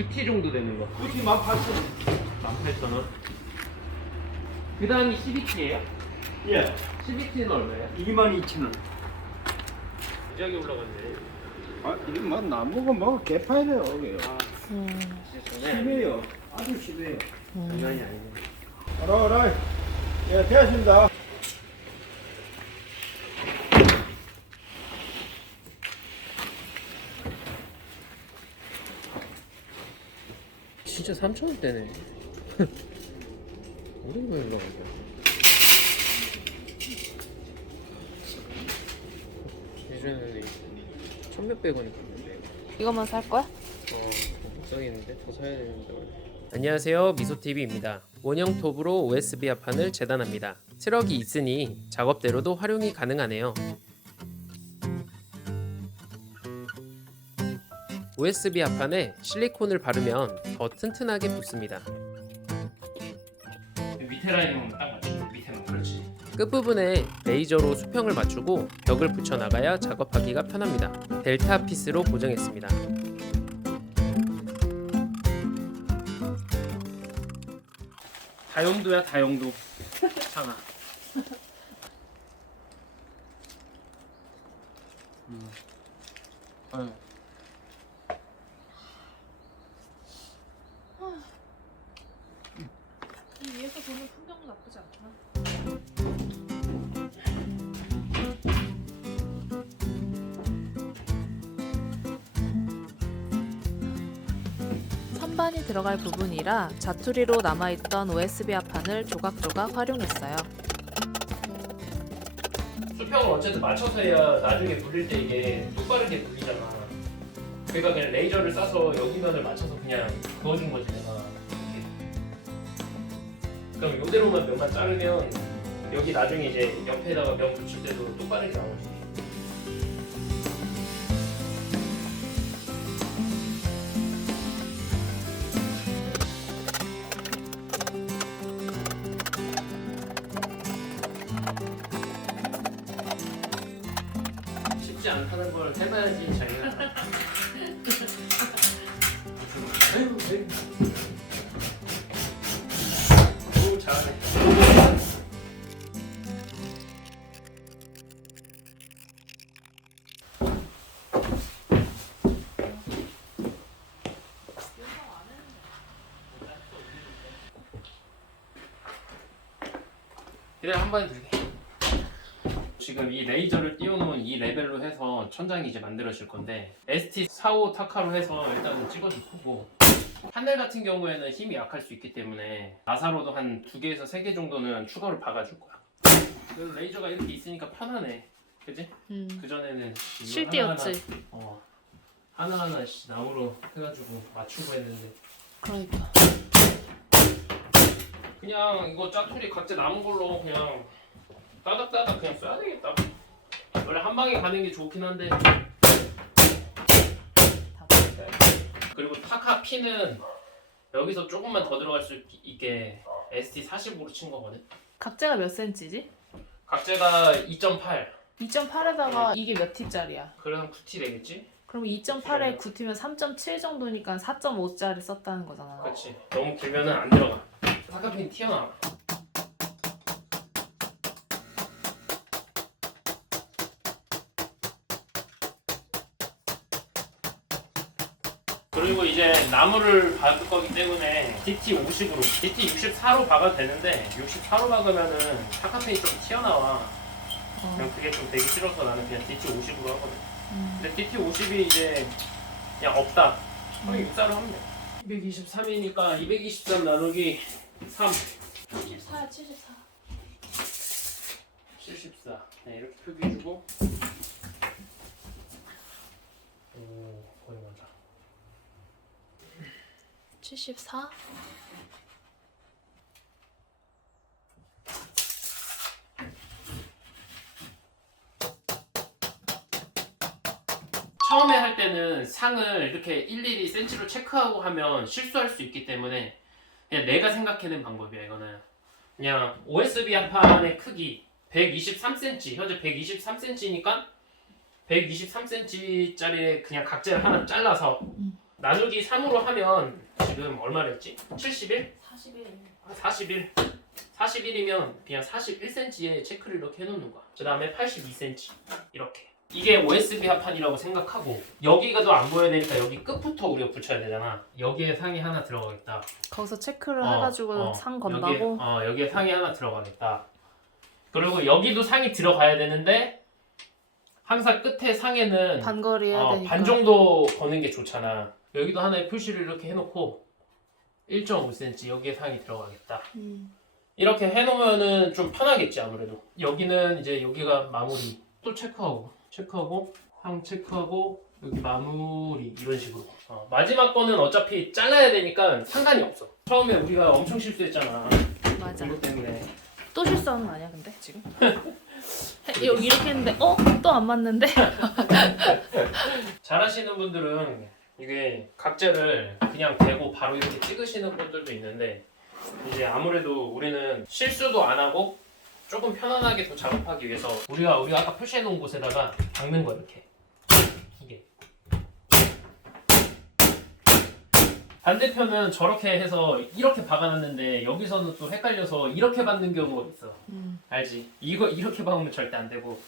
9T 정도 되는 거. 9T 18,000원. 18,000원. 그 다음이 12T예요? 예. 12T는 얼마예요? 22,000원. 무지하게 올라갔네. 아, 이거 뭐 나무가 뭐 개파이래요, 이게요. 아, 음. 심해요. 아주 심해요. 장난이 아니네. 알아, 알아. 예, 되었습니다. 진짜 3,000원대네. 어디 왜 거야? 예전에는 1,몇백 원이 갔는데. 이것만 살 거야? 어, 못 사겠는데? 더 사야 되는데. 안녕하세요. 미소TV입니다. 원형 톱으로 USB 합판을 재단합니다. 트럭이 있으니 작업대로도 활용이 가능하네요. USB 합판에 실리콘을 바르면 더 튼튼하게 붙습니다. 밑에 라인은 딱 맞추고 밑에는 그렇지. 끝부분에 레이저로 수평을 맞추고 벽을 붙여 나가야 작업하기가 편합니다. 델타 피스로 고정했습니다. 다용도야 다용도 상아 음. 아유. 선반이 들어갈 부분이라 자투리로 남아있던 OSB 합판을 조각조각 활용했어요. 수평을 어쨌든 맞춰서 해야 나중에 불릴 때 이게 똑바르게 불리잖아 그러니까 그냥 레이저를 쏴서 여기 면을 맞춰서 그냥 그어준 거지 내가. 그럼 요대로만 면만 자르면 여기 나중에 이제 옆에다가 면 붙일 때도 똑바르게 나오지 이래 한 번에 들게 지금 이 레이저를 띄워놓은 이 레벨로 해서 천장이 이제 만들어질 건데 ST45 타카로 해서 일단은 찍어줄 거고 판넬 같은 경우에는 힘이 약할 수 있기 때문에 나사로도 한 두 개에서 세 개 정도는 추가로 박아줄 거야 그래서 레이저가 이렇게 있으니까 편하네 그지? 음. 그 전에는 쉴 이거 데였지. 하나하나, 어, 하나하나 씨, 나무로 해가지고 맞추고 했는데 그러니까. 그냥 이거 짜투리 각자 남은 걸로 그냥 따닥따닥 그냥 써야 되겠다. 원래 한 방에 가는 게 좋긴 한데 그리고 타카 피는 여기서 조금만 더 들어갈 수 있게 ST 45로 친 거거든. 각재가 몇 센치지? 각재가 2.8. 2.8에다가 이게 몇 T짜리야? 그럼 9T 되겠지? 그럼 2.8에 9T면 3.7 정도니까 4.5짜리 썼다는 거잖아. 그렇지. 너무 길면은 안 들어가. 타카 핀 튀어나와. 그리고 이제 나무를 박을 거기 때문에 DT 50으로, DT 64로 박아도 되는데 64로 박으면은 타카핀이 좀 튀어나와. 어. 그냥 그게 좀 되기 싫어서 나는 그냥 DT 50으로 하거든. 음. 근데 DT 50이 이제 그냥 없다. 그럼 64로 하면 돼. 223이니까 223 나누기 3. 74야 74. 74. 네, 이렇게 표기해주고. 오, 거의 맞아. 74? 처음에 할 때는 상을 이렇게 일일이 센치로 체크하고 하면 실수할 수 있기 때문에 그냥 내가 생각해낸 방법이야 이거는 그냥 OSB 한 판의 크기 123cm 현재 123cm니까 123cm짜리 그냥 각재를 하나 잘라서 나누기 3으로 하면 지금 얼마랬지? 71? 41. 아, 41. 41이면 그냥 41cm에 체크를 이렇게 해놓는 거야. 그 다음에 82cm 이렇게. 이게 OSB 합판이라고 생각하고 여기가도 안 보여야 되니까 여기 끝부터 우리가 붙여야 되잖아. 여기에 상이 하나 들어가겠다. 거기서 체크를 어, 해가지고 어. 상 여기에, 건다고. 어 여기에 상이 하나 들어가겠다. 그리고 여기도 상이 들어가야 되는데 항상 끝에 상에는 반거리 해야 어, 되니까. 반 정도 거는 게 좋잖아. 여기도 하나의 표시를 이렇게 해놓고 1.5cm 여기에 상이 들어가겠다. 음. 이렇게 해놓으면은 좀 편하겠지 아무래도. 여기는 이제 여기가 마무리. 또 체크하고 체크하고 상 체크하고 여기 마무리 이런 식으로. 어, 마지막 거는 어차피 잘라야 되니까 상관이 없어. 처음에 우리가 엄청 실수했잖아. 맞아. 이것 때문에. 또 실수하는 거 아니야 근데 지금? 여기 이렇게 했는데 어? 또 안 맞는데? 잘하시는 분들은 이게 각재를 그냥 대고 바로 이렇게 찍으시는 분들도 있는데 이제 아무래도 우리는 실수도 안 하고 조금 편안하게 더 작업하기 위해서 우리가 우리가 아까 표시해 놓은 곳에다가 박는 거 이렇게 이게 반대편은 저렇게 해서 이렇게 박아놨는데 여기서는 또 헷갈려서 이렇게 받는 경우가 있어 음. 알지? 이거 이렇게 박으면 절대 안 되고.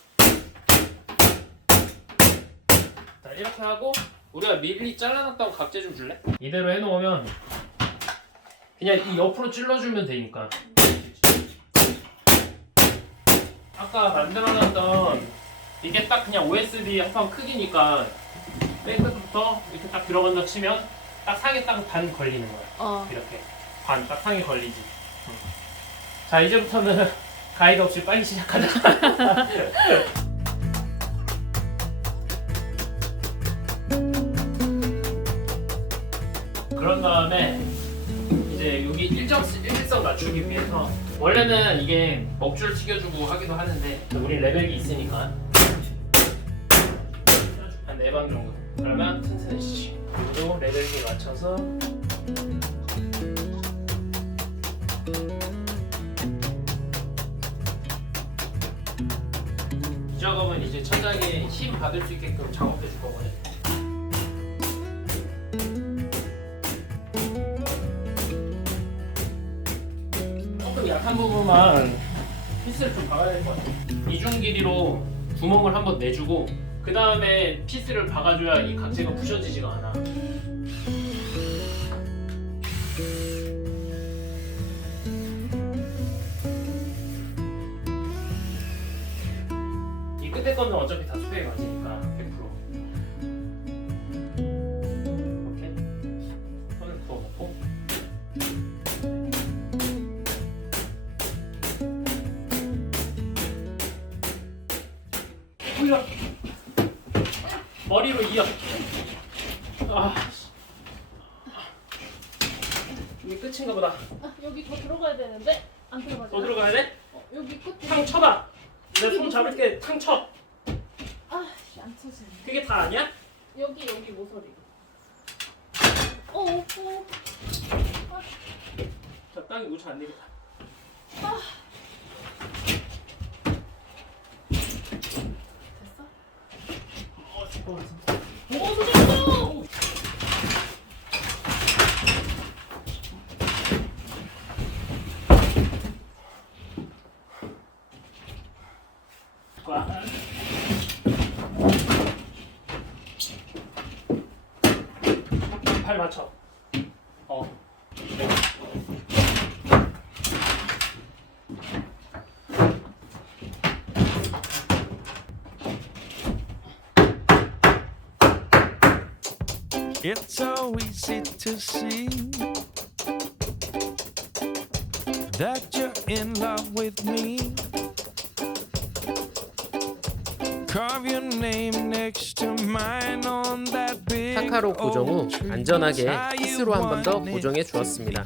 자 이렇게 하고 우리가 미리 잘라놨던 각재 좀 줄래? 이대로 해놓으면 그냥 이 옆으로 찔러주면 되니까. 아까 만들어놨던 이게 딱 그냥 OSB 합판 크기니까 맨 끝부터 이렇게 딱 들어간다 치면 딱 상에 딱 반 걸리는 거야. 어. 이렇게 반 딱 상에 걸리지. 응. 자 이제부터는 가이드 없이 빨리 시작하자. 그런 다음에 이제 여기 일정 일직선 맞추기 위해서 원래는 이게 먹줄 튀겨주고 하기도 하는데 우리 레벨이 있으니까 한 네 방 정도. 그러면 튼튼해지지. 그리고 레벨기 맞춰서 이 작업은 이제 천장에 힘 받을 수 있게끔 작업해 줄 거거든. 조 한 부분만 피스를 좀 박아야 될 것 같아. 이중 길이로 구멍을 한번 내주고 그 다음에 피스를 박아줘야 이 각재가 부셔지지가 않아. 이 끝에 거는 어차피 다 수평이 맞으 여기 더 들어가야 되는데 안 들어가지? 더 들어가야 돼? 어, 여기 끝. 탕 쳐봐. 내손 잡을게. 탕 쳐. 아씨 안 쳐지네. 그게 다 아니야? 여기 여기 모서리. 어, 어. 자, 땅이 무지 안 되겠다. 됐어? 어, 잠깐만. 오, 소리도. 와. 팔 맞춰. 어. It's so easy to see that you're in love with me. Carve your name next to mine on that big 타카로 고정 후. 안전하게 피스로 한 번 더 고정해 주었습니다.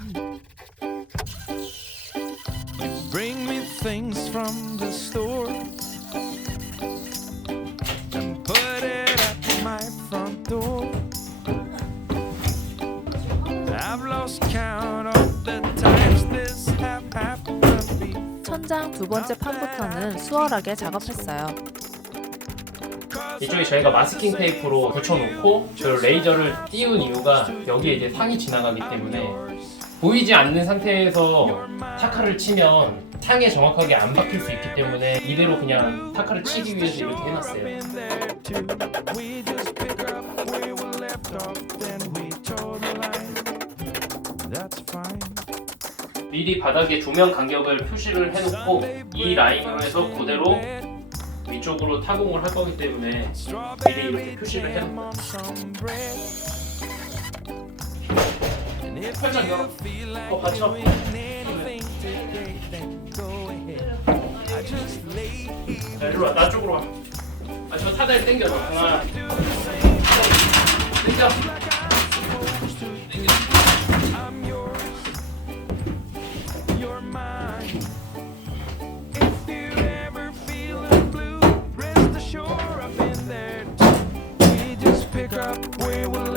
천장 두 번째 판부터는 수월하게 작업했어요. 이쪽에 저희가 마스킹 테이프로 붙여놓고 저 레이저를 띄운 이유가 여기에 이제 상이 지나가기 때문에 보이지 않는 상태에서 타카를 치면 상에 정확하게 안 박힐 수 있기 때문에 이대로 그냥 타카를 치기 위해서 이렇게 해놨어요. 미리 바닥에 조명 간격을 표시를 해놓고 이 라인으로 해서 그대로 위쪽으로 타공을 할 거기 때문에 미리 이렇게 표시를 해놓고 살짝 열어. 어, 받쳐. doing anything today, then go ahead. I just lay here. 자, 이리 와, 나 쪽으로 와. 아, 저 사다리 당겨줘. 하나, same 당겨.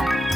you